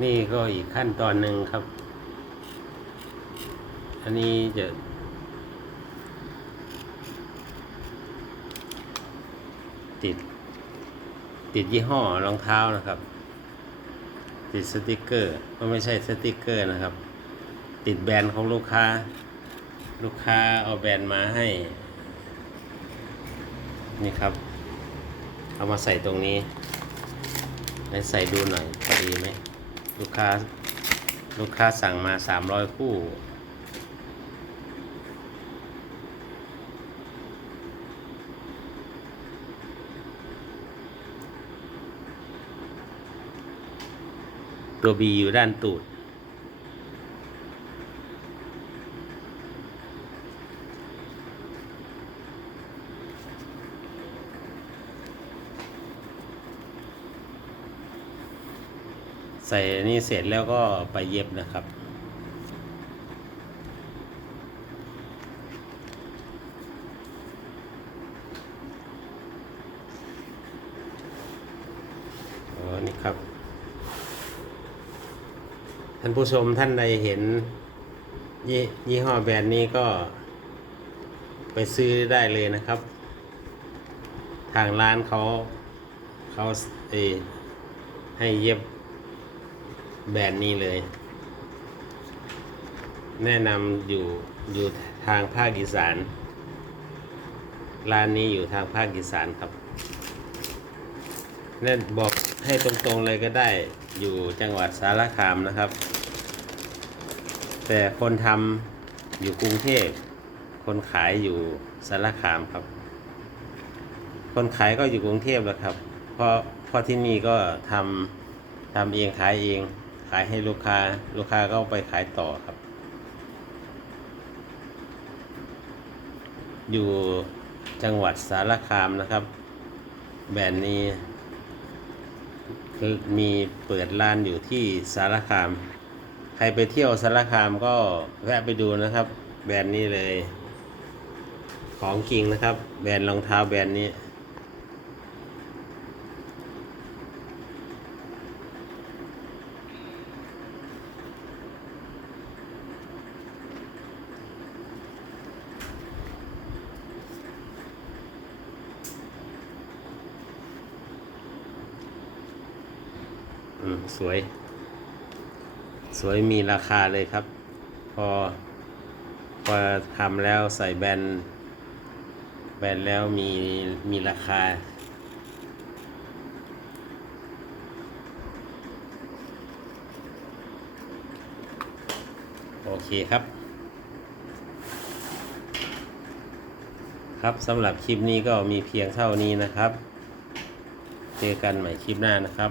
นี่ก็อีกขั้นตอนหนึ่งครับ อันนี้จะติด ติดยี่ห้อรองเท้านะครับ ติดสติกเกอร์ก็ไม่ใช่สติกเกอร์นะครับ ติดแบรนด์ของลูกค้า ลูกค้าเอาแบรนด์มาให้ นี่ครับ เอามาใส่ตรงนี้ไหนใส่ดูหน่อยพอดีไหม ลูกค้าลูกค้าสั่งมาสามร้อยคู่ ตัวบีอยู่ด้านตูด ส่นี่เสร็จแล้วก็ไปเย็บนะครับอ๋อนี่ครับ ท่านผู้ชมท่านใดเห็นยี่ยี่ห้อแบรนด์นี้ก็ไปซื้อได้เลยนะครับ ทางร้านเขาเขาเออให้เย็บ แบรนด์นี้เลย แนะนำอยู่อยู่ทางภาคอีสาน ร้านนี้อยู่ทางภาคอีสานครับแน่นบอกให้ตรงๆเลยก็ได้อยู่จังหวัดสารคามนะครับ แต่คนทำอยู่กรุงเทพคนขายอยู่สารคามครับ คนขายก็อยู่กรุงเทพแล้วครับ เพราะเพราะที่นี่ก็ทำทำเองขายเอง ขายให้ลูกค้า ลูกค้าก็ไปขายต่อครับ อยู่จังหวัดสารคามนะครับ แบรนด์นี้มีเปิดร้านอยู่ที่สารคาม ใครไปเที่ยวสารคามก็แวะไปดูนะครับ แบรนด์นี้เลย ของจริงนะครับ แบรนด์รองเท้าแบรนด์นี้ สวย สวยมีราคาเลยครับ พอ พอทำแล้วใส่แบนแบนแล้วมี มีราคา โอเคครับครับสำหรับคลิปนี้ก็มีเพียงเท่านี้นะครับ เจอกันใหม่คลิปหน้านะครับ